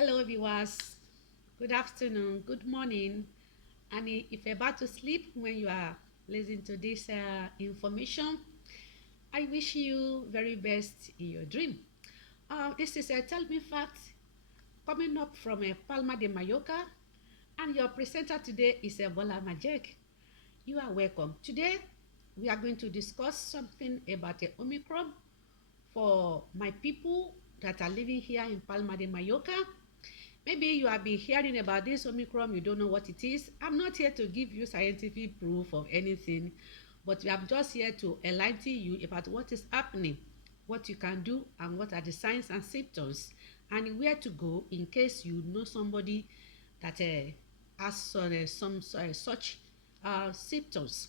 Hello, viewers. Good afternoon, good morning. And if you're about to sleep when you are listening to this information, I wish you very best in your dream. This is a Tell Me Fact coming up from Palma de Mallorca, and your presenter today is Bola Majek. You are welcome. Today, we are going to discuss something about the Omicron for my people that are living here in Palma de Mallorca. Maybe you have been hearing about this Omicron, you don't know what it is. I'm not here to give you scientific proof of anything, but I'm just here to enlighten you about what is happening, what you can do, and what are the signs and symptoms, and where to go in case you know somebody that has some such symptoms.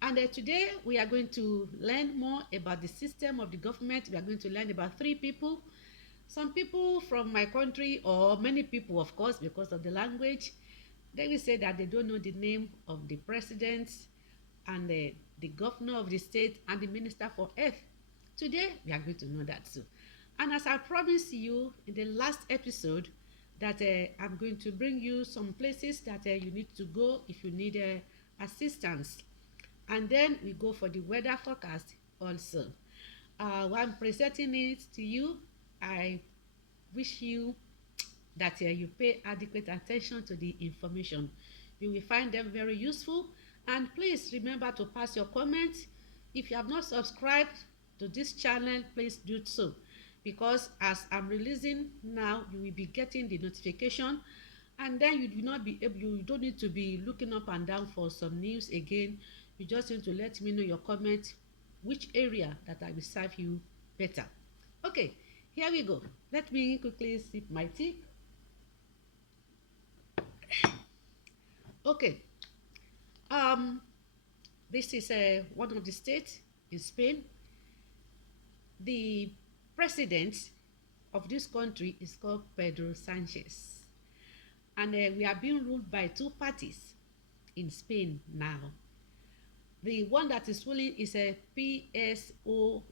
And today we are going to learn more about the system of the government. We are going to learn about three people. Some people from my country, or many people, of course, because of the language, they will say that they don't know the name of the president and the governor of the state and the minister for health. Today, we are going to know that too. And as I promised you in the last episode, that I'm going to bring you some places that you need to go if you need assistance. And then we go for the weather forecast also. While I'm presenting it to you, I wish you that you pay adequate attention to the information. You will find them very useful. And please remember to pass your comments. If you have not subscribed to this channel, please do so. Because as I'm releasing now, you will be getting the notification. And then you don't need to be looking up and down for some news again. You just need to let me know your comment, which area that I will serve you better. Okay, here we go. Let me quickly sip my tea. Okay. This is one of the states in Spain. The president of this country is called Pedro Sanchez. And we are being ruled by two parties in Spain now. The one that is ruling is a PSOE,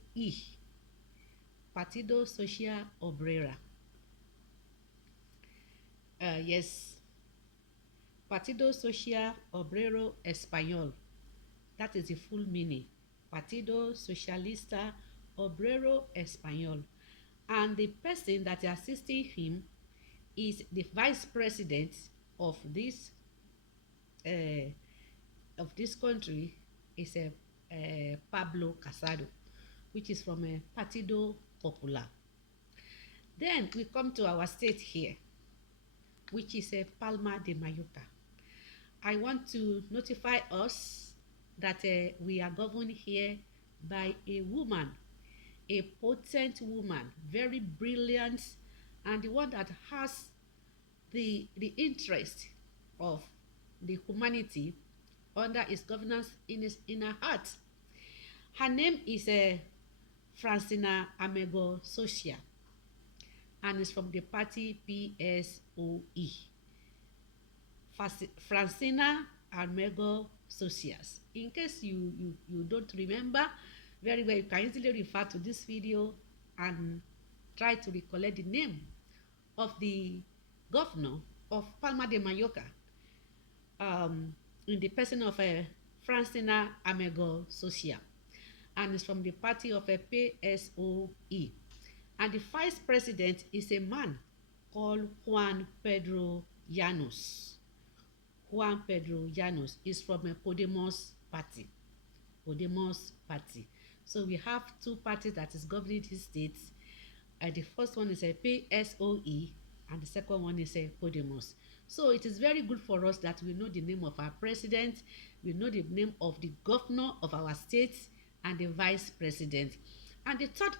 Partido Social Obrera. Yes, Partido Social Obrero Español. That is the full meaning. Partido Socialista Obrero Español. And the person that is assisting him is the vice president of this country, is Pablo Casado, which is from Partido Popular. Then we come to our state here, which is Palma de Mallorca. I want to notify us that we are governed here by a woman, a potent woman, very brilliant, and the one that has the interest of the humanity under his governance in her heart. Her name is Francina Amego Socia, and is from the party PSOE. Francina Amego Socias. In case you don't remember very well, you can easily refer to this video and try to recollect the name of the governor of Palma de Mallorca, in the person of Francina Amego Socia, and is from the party of a PSOE. And the vice president is a man called Juan Pedro Llanos. Juan Pedro Llanos is from a Podemos party. Podemos party. So we have two parties that is governing these states. The first one is a PSOE, and the second one is a Podemos. So it is very good for us that we know the name of our president, we know the name of the governor of our states, and the vice president. And the third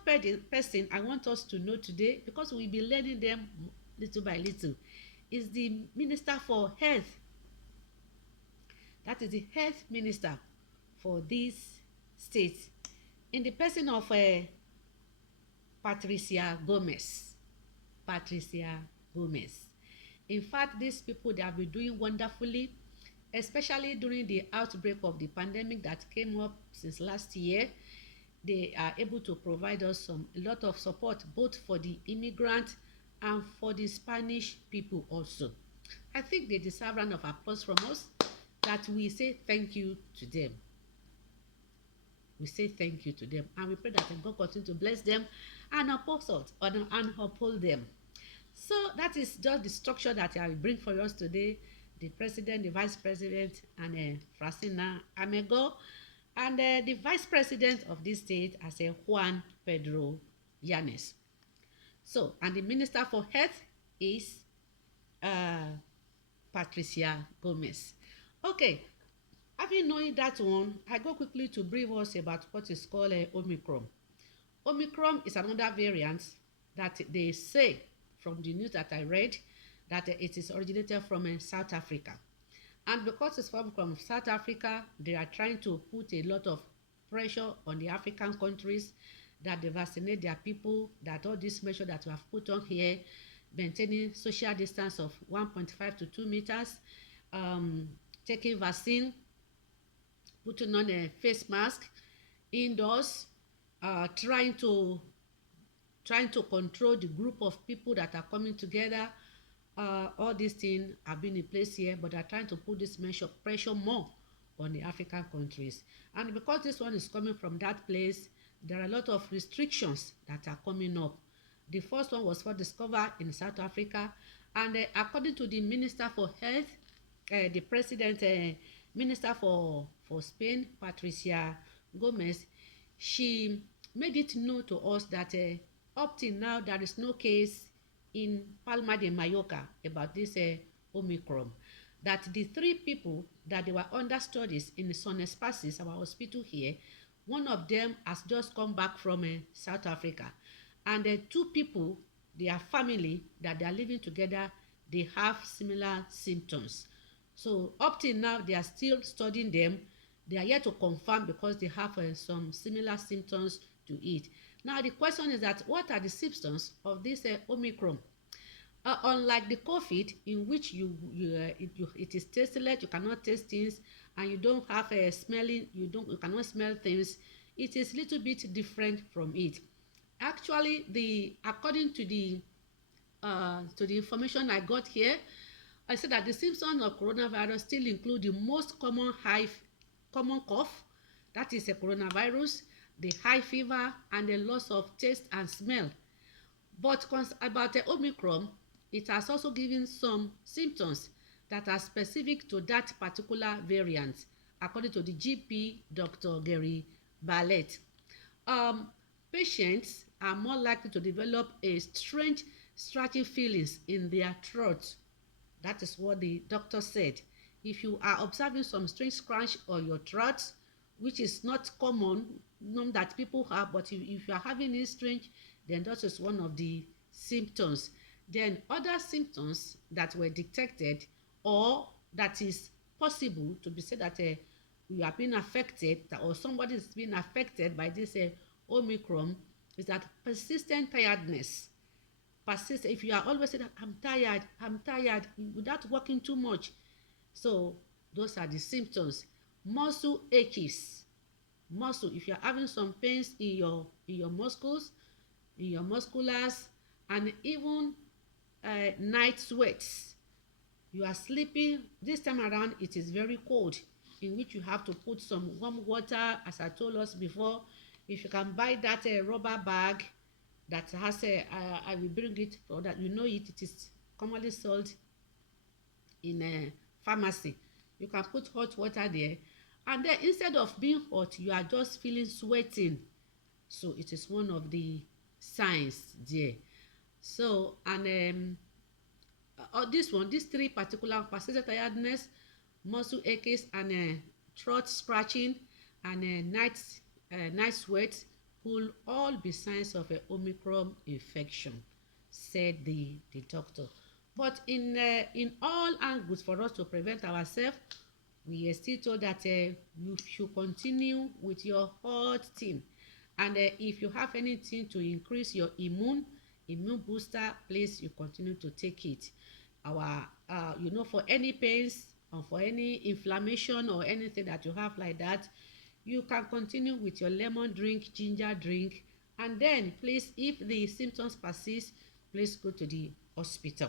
person I want us to know today, because we'll be learning them little by little, is the Minister for Health. That is the health minister for this state, in the person of Patricia Gomez. Patricia Gomez. In fact, these people, they have been doing wonderfully, especially during the outbreak of the pandemic that came up since last year. They are able to provide us a lot of support, both for the immigrants and for the Spanish people also. I think they deserve a round of applause from us that we say thank you to them. We say thank you to them, and we pray that God continue to bless them and uphold them. So that is just the structure that I will bring for us today. The president, the vice president, and Francina Amego, and the vice president of this state as Juan Pedro Yanes. So, and the minister for health is uh, Patricia Gomez. Okay, having known that one, I go quickly to brief us about what is called Omicron. Omicron is another variant that they say from the news that I read that it is originated from South Africa. And because it's from South Africa, they are trying to put a lot of pressure on the African countries that they vaccinate their people, that all these measures that we have put on here, maintaining social distance of 1.5 to 2 meters, taking vaccine, putting on a face mask indoors, trying to control the group of people that are coming together. All these things have been in place here, but they're trying to put this pressure more on the African countries. And because this one is coming from that place, there are a lot of restrictions that are coming up. The first one was for discovered in South Africa, and according to the Minister for Health, the President, Minister for Spain, Patricia Gomez, she made it known to us that up till now there is no case in Palma de Mallorca about this Omicron. That the 3 people that they were under studies in Son Espaces, our hospital here, one of them has just come back from South Africa, and 2 people, their family that they are living together, they have similar symptoms. So up till now they are still studying them. They are yet to confirm because they have some similar symptoms to it. Now the question is that what are the symptoms of this Omicron? Unlike the COVID, in which it is tasteless, you cannot taste things, and you don't have a smelling, you cannot smell things. It is a little bit different from it. Actually, according to the information I got here, I said that the symptoms of coronavirus still include the most common cough, that is a coronavirus, the high fever, and the loss of taste and smell. But about the Omicron, it has also given some symptoms that are specific to that particular variant, according to the GP, Dr. Gary Barlett. Patients are more likely to develop a strange scratching feelings in their throat. That is what the doctor said. If you are observing some strange scratch on your throat, which is not common, none that people have, but if you are having it strange, then that is one of the symptoms. Then other symptoms that were detected, or that is possible to be said that you are being affected, or somebody is being affected by this Omicron, is that persistent tiredness. If you are always saying I'm tired without working too much. So those are the symptoms. Muscle aches. If you are having some pains in your muscles, in your musculars, and even night sweats. You are sleeping. This time around it is very cold, in which you have to put some warm water, as I told us before. If you can buy that rubber bag that has I will bring it for that, it is commonly sold in a pharmacy. You can put hot water there, and then instead of being hot, you are just feeling sweating. So it is one of the signs there. So, and these 3 particular: persistent tiredness, muscle aches, and throat scratching, and night sweat, could all be signs of a Omicron infection, said the doctor. But in all angles, for us to prevent ourselves, we are still told that you should continue with your hot thing, and if you have anything to increase your immune booster, please, you continue to take it. For any pains or for any inflammation or anything that you have like that, you can continue with your lemon drink, ginger drink, and then please, if the symptoms persist, please go to the hospital.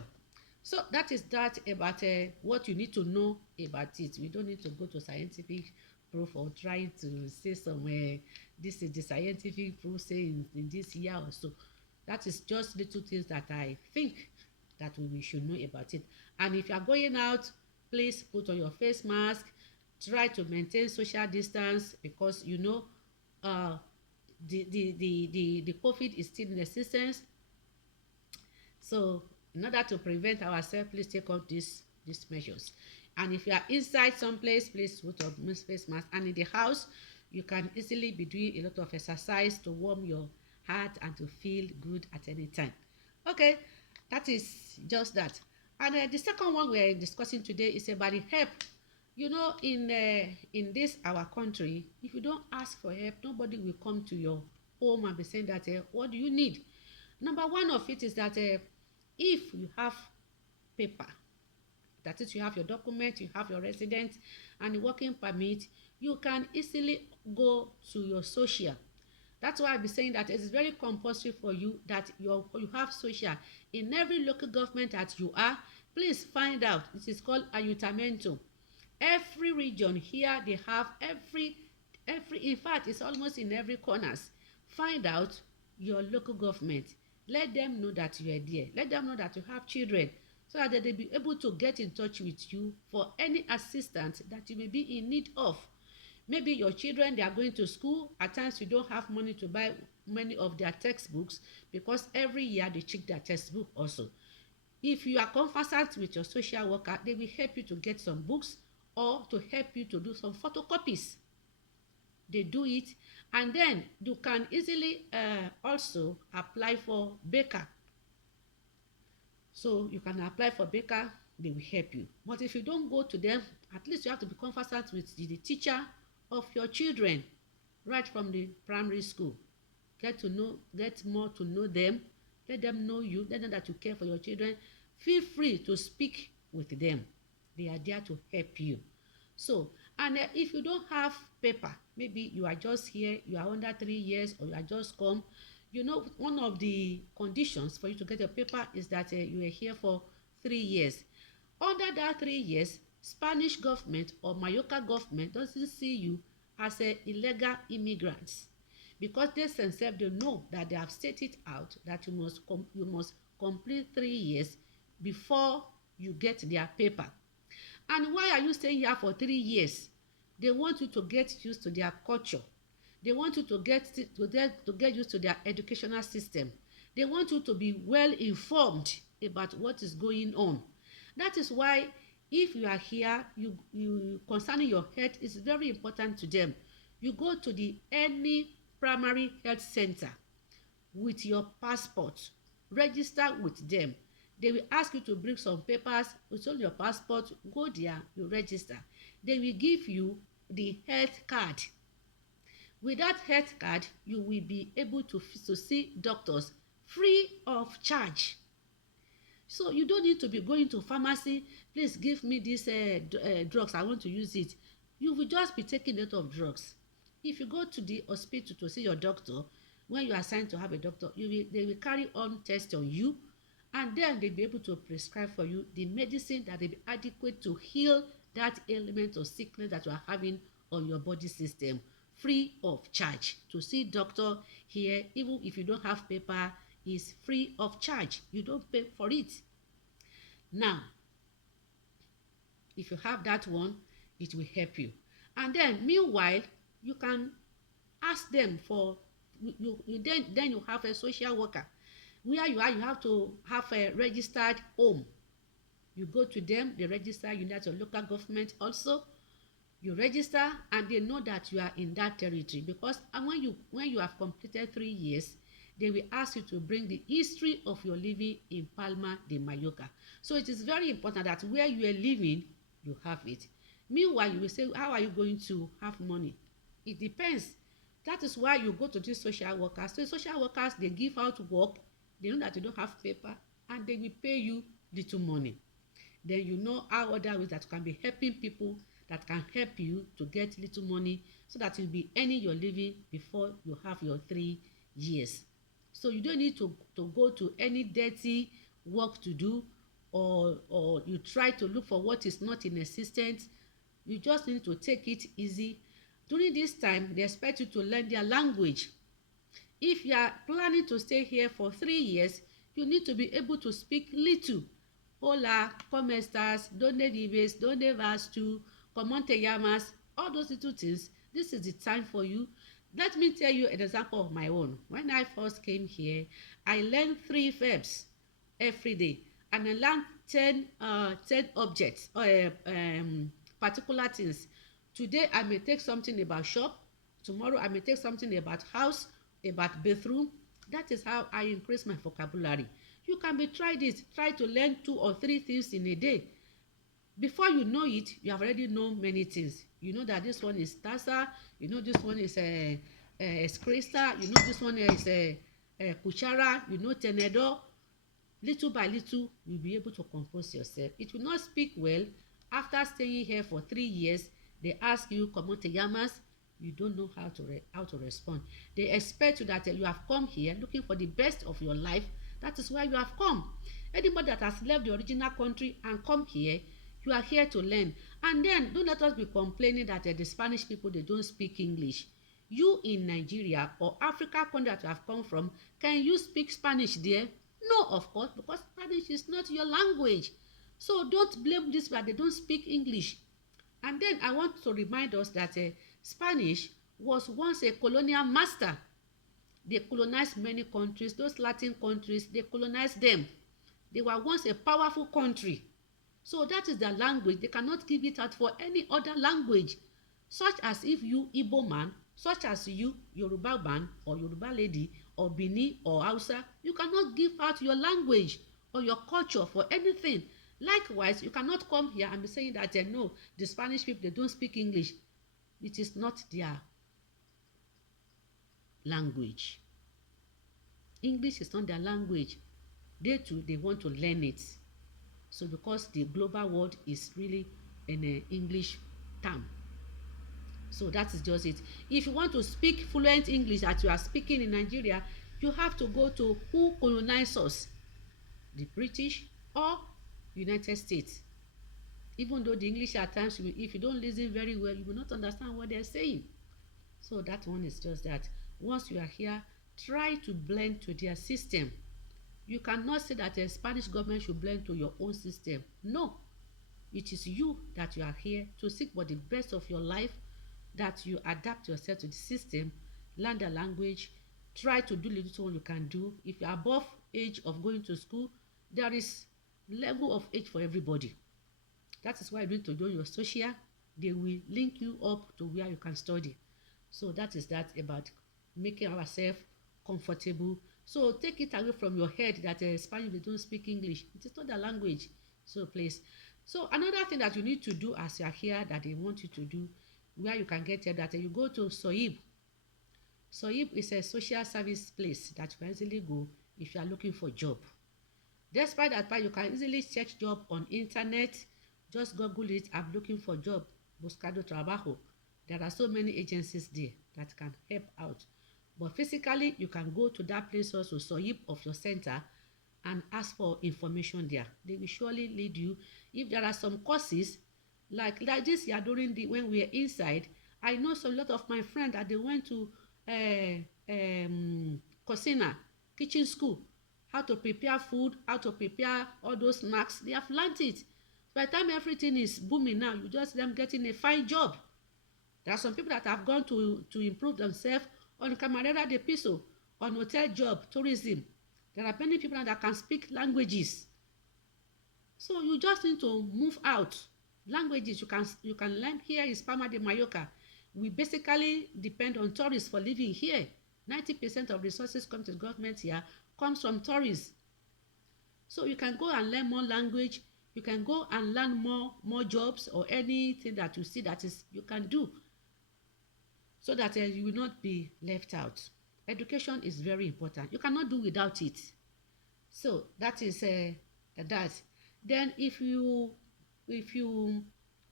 So that is that about what you need to know about it. We don't need to go to scientific proof or try to say somewhere this is the scientific proof saying in this year or so. That is just little things that I think that we should know about it. And if you are going out, please put on your face mask. Try to maintain social distance because you know the COVID is still in existence. So in order to prevent ourselves, please take up these measures. And if you are inside someplace, please put on face mask. And in the house, you can easily be doing a lot of exercise to warm your heart and to feel good at any time. Okay, that is just that. And the second one we are discussing today is about the help. You know, in this our country, if you don't ask for help, nobody will come to your home and be saying that what do you need. Number one of it is that if you have paper, that is, you have your document, you have your residence and working permit, you can easily go to your social. That's why I be saying that it is very compulsory for you that you have social in every local government that you are. Please find out. It is called ayuntamiento. Every region here they have every in fact it's almost in every corners. Find out your local government. Let them know that you are there. Let them know that you have children so that they'll be able to get in touch with you for any assistance that you may be in need of. Maybe your children, they are going to school. At times you don't have money to buy many of their textbooks because every year they check their textbook also. If you are conversant with your social worker, they will help you to get some books or to help you to do some photocopies. They do it, and then you can easily also apply for baker. So you can apply for baker, they will help you. But if you don't go to them, at least you have to be conversant with the teacher of your children right from the primary school. Get more to know them. Let them know you. Let them know that you care for your children. Feel free to speak with them. They are there to help you. So, and if you don't have paper, maybe you are just here, you are under 3 years, or you are just come, you know, one of the conditions for you to get your paper is that you are here for 3 years. Under that 3 years, Spanish government or Mallorca government doesn't see you as illegal immigrants, because they themselves, they know that they have stated out that you must complete 3 years before you get their paper. And why are you staying here for 3 years? They want you to get used to their culture. They want you to get used to their educational system. They want you to be well informed about what is going on. That is why if you are here, you concerning your health is very important to them. You go to any primary health center with your passport, register with them. They will ask you to bring some papers with all your passport. Go there, you register. They will give you the health card. With that health card, you will be able to see doctors free of charge. So you don't need to be going to pharmacy. Please give me these drugs, I want to use it. You will just be taking a lot of drugs. If you go to the hospital to see your doctor, when you are assigned to have a doctor, they will carry on tests on you, and then they'll be able to prescribe for you the medicine that will be adequate to heal that ailment or sickness that you are having on your body system, free of charge. To see doctor here, even if you don't have paper, is free of charge. You don't pay for it. Now, if you have that one, it will help you. And then meanwhile, you can ask them for then you have a social worker. Where you are, you have to have a registered home. You go to them, they register you at your local government also. You register and they know that you are in that territory, because when you have completed 3 years, they will ask you to bring the history of your living in Palma de Mallorca. So it is very important that where you are living, you have it. Meanwhile, you will say, how are you going to have money? It depends. That is why you go to these social workers. So social workers, they give out work. They know that you don't have paper, and they will pay you little money. Then you know how other ways that you can be helping people that can help you to get little money so that you'll be earning your living before you have your 3 years. So you don't need to go to any dirty work to do, or you try to look for what is not in existence. You just need to take it easy. During this time, they expect you to learn their language. If you are planning to stay here for 3 years, you need to be able to speak little. Hola, ¿cómo estás? ¿Dónde vives? ¿Dónde vas tú? ¿Cómo te llamas? All those little things. This is the time for you. Let me tell you an example of my own. When I first came here, I learned 3 verbs every day, and I learned 10 objects or particular things. Today I may take something about shop. Tomorrow I may take something about house, about bathroom. That is how I increase my vocabulary. You can be try this, try to learn 2 or 3 things in a day. Before you know it, you have already known many things. You know that this one is tasa, you know this one is a scrista, you know this one is a kuchara, you know tenedor. Little by little, you'll be able to compose yourself. It will not speak well. After staying here for 3 years, they ask you, ¿Cómo te llamas? You don't know how to respond. They expect you that you have come here looking for the best of your life. That is why you have come. Anybody that has left the original country and come here, you are here to learn. And then don't let us be complaining that the Spanish people, they don't speak English. You in Nigeria or Africa country that you have come from, can you speak Spanish there? No, of course, because Spanish is not your language. So don't blame this that they don't speak English. And then I want to remind us that Spanish was once a colonial master. They colonized many countries. Those Latin countries, they colonized them. They were once a powerful country. So that is their language. They cannot give it out for any other language. Such as if you Igbo man, such as you Yoruba man or Yoruba lady or Bini or Hausa, you cannot give out your language or your culture for anything. Likewise, you cannot come here and be saying that no, the Spanish people, they don't speak English. It is not their language. English is not their language. They too, they want to learn it. So because the global world is really an English term. So that is just it. If you want to speak fluent English that you are speaking in Nigeria, you have to go to who colonized us, the British or United States. Even though the English at times, if you don't listen very well, you will not understand what they're saying. So that one is just that. Once you are here, try to blend to their system. You cannot say that the Spanish government should blend to your own system. No, it is you that you are here to seek for the best of your life, that you adapt yourself to the system, learn the language, try to do little you can do. If you are above age of going to school, there is level of age for everybody. That is why you need to join your social. They will link you up to where you can study. So that is that about making ourselves comfortable. So take it away from your head that Spanish, they don't speak English. It is not the language. So please. So another thing that you need to do as you are here that they want you to do, where you can get help, that you go to SOIB. SOIB is a social service place that you can easily go if you are looking for a job. Despite that part, you can easily search job on internet. Just Google it. I'm looking for job. Buscando trabajo. There are so many agencies there that can help out. But physically, you can go to that place also, SOIB of your center, and ask for information there. They will surely lead you. If there are some courses like this year during when we are inside, I know a lot of my friends that they went to cocina, kitchen school, how to prepare food, how to prepare all those snacks. They have learned it. By the time everything is booming now, you just them getting a fine job. There are some people that have gone to improve themselves on Camarera de Piso, on hotel job, tourism. There are many people that can speak languages. So you just need to move out. Languages you can learn here is Palma de Mallorca. We basically depend on tourists for living here. 90% of resources come to the government here comes from tourists. So you can go and learn more language. You can go and learn more jobs or anything that you see that is you can do, so that you will not be left out. Education is very important. You cannot do without it. So that is that. Then if you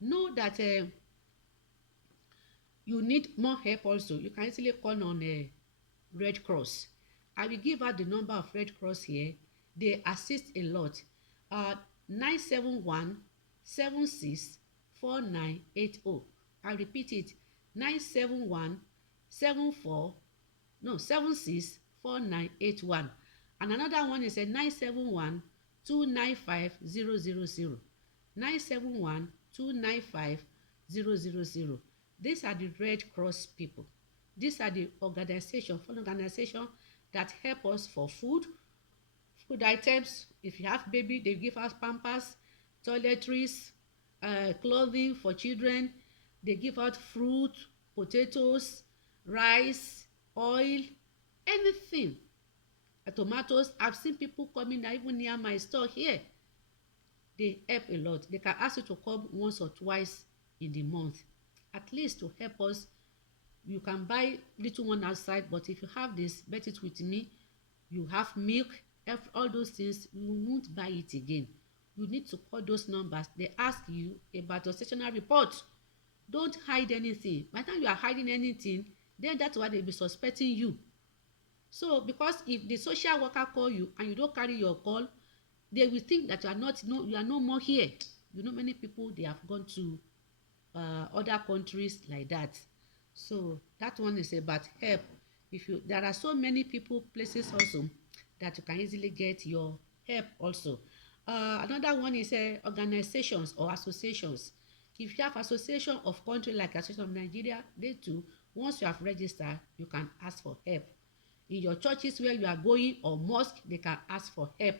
know that you need more help also, you can easily call on a Red Cross. I will give out the number of Red Cross here. They assist a lot. 971 76 4980. I repeat it. 971 74 no 76 4981. And another one is a 971 295 000. 971 295 000. These are the Red Cross people. These are the organization that help us for food items. If you have baby, they give us pampers, toiletries, clothing for children. They give out fruit, potatoes, rice, oil, anything. Tomatoes. I've seen people coming even near my store here. They help a lot. They can ask you to come once or twice in the month, at least to help us. You can buy little one outside, but if you have this, bet it with me, you have milk, all those things, you won't buy it again. You need to call those numbers. They ask you about your stationary report. Don't hide anything. By the time you are hiding anything, then that's why they'll be suspecting you. So because if the social worker call you and you don't carry your call, they will think that you are no more here. You know, many people, they have gone to other countries like that. So that one is about help. There are so many people, places also that you can easily get your help also. Another one is organizations or associations. If you have association of country like Association of Nigeria, they too, once you have registered, you can ask for help. In your churches where you are going or mosque, they can ask for help.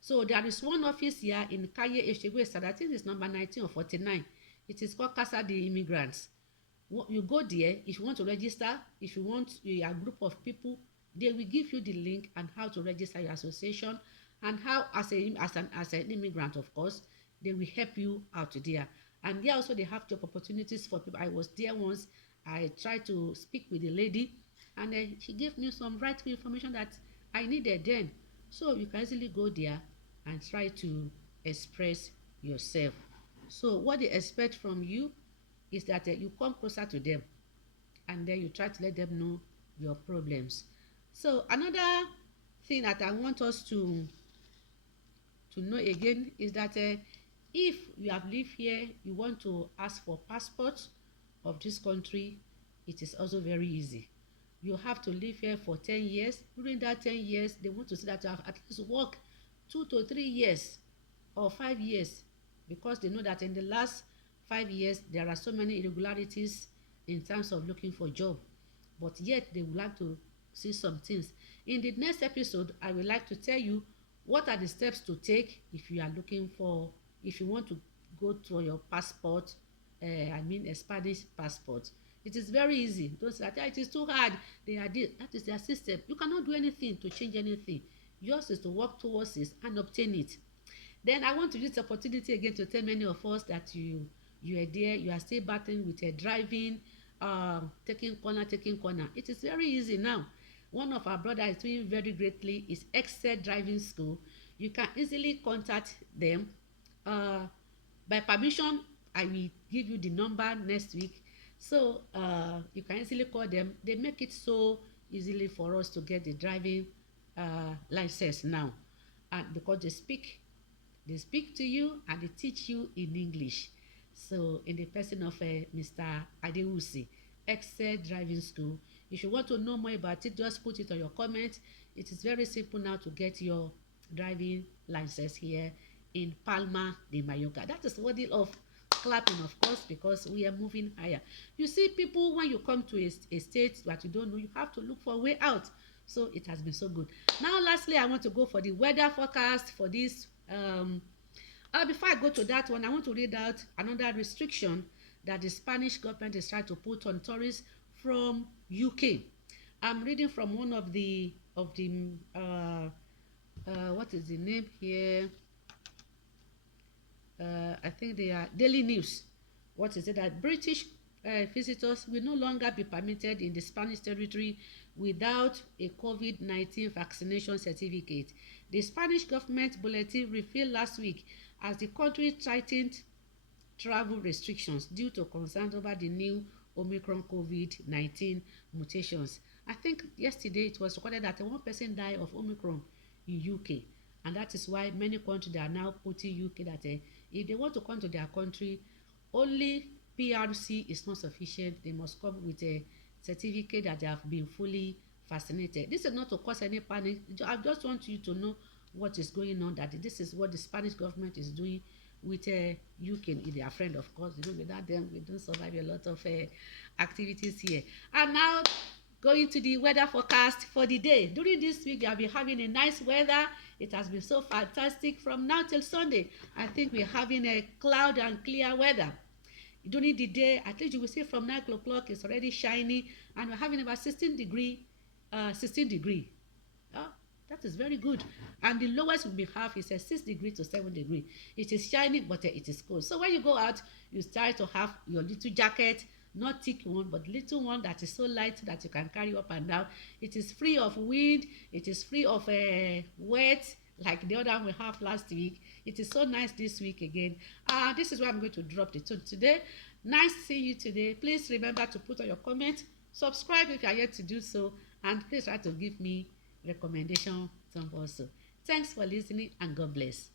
So there is one office here in Kaye Eshegwe, I think it's number 19 or 49. It is called Casa de Immigrants. You go there if you want to register. If you want a group of people, they will give you the link and how to register your association, and how as an immigrant, of course, they will help you out there. And there also they have job opportunities for people. I was there once. I tried to speak with the lady, and she gave me some right information that I needed then. So you can easily go there and try to express yourself. So what they expect from you is that you come closer to them, and then you try to let them know your problems. So another thing that I want us to know again is that if you have lived here, you want to ask for passport of this country, it is also very easy. You have to live here for 10 years. During that 10 years, they want to see that you have at least worked 2 to 3 years or 5 years, because they know that in the last 5 years there are so many irregularities in terms of looking for job, but yet they would like to see some things. In the next episode, I would like to tell you what are the steps to take if you want to go to your passport, a Spanish passport. It is very easy. Don't say that it is too hard. That is their system. You cannot do anything to change anything. Yours is to work towards it and obtain it. Then I want to use the opportunity again to tell many of us that you are there, you are still battling with driving, taking corner. It is very easy now. One of our brothers is doing very greatly, is Excel Driving School. You can easily contact them. By permission, I will give you the number next week. So you can easily call them. They make it so easily for us to get the driving license now, and because they speak to you and they teach you in English. So in the person of Mr. Adewusi, Excel Driving School. If you want to know more about it, just put it on your comment. It is very simple now to get your driving license here in Palma de Mallorca. That is worthy of clapping, of course, because we are moving higher. You see, people, when you come to a state that you don't know, you have to look for a way out. So it has been so good. Now lastly, I want to go for the weather forecast for this. Before I go to that one, I want to read out another restriction that the Spanish government is trying to put on tourists from UK. I'm reading from one of the what is the name here? I think they are Daily News. What is it? That British visitors will no longer be permitted in the Spanish territory without a COVID-19 vaccination certificate. The Spanish government bulletin revealed last week as the country tightened travel restrictions due to concerns over the new Omicron COVID-19 mutations. I think yesterday it was recorded that one person died of Omicron in UK, and that is why many countries are now putting UK that if they want to come to their country, only PRC is not sufficient. They must come with a certificate that they have been fully vaccinated. This is not to cause any panic. I just want you to know what is going on, that this is what the Spanish government is doing with UK. They are friend, of course. You know, without them, we don't survive a lot of activities here. And now, going to the weather forecast for the day. During this week, I'll be having a nice weather. It has been so fantastic from now till Sunday. I think we're having a cloud and clear weather. During the day, at least you will see from 9 o'clock, it's already shiny, and we're having about 16 degree. Oh, that is very good. And the lowest we have is a 6 degree to 7 degree. It is shiny, but it is cold. So when you go out, you start to have your little jacket, not thick one, but little one that is so light that you can carry up and down. It is free of wind. It is free of wet, like the other one we have last week. It is so nice this week again. This is where I'm going to drop the tone today. Nice seeing you today. Please remember to put on your comment, subscribe if you are yet to do so, and please try to give me recommendation some also. Thanks for listening, and God bless.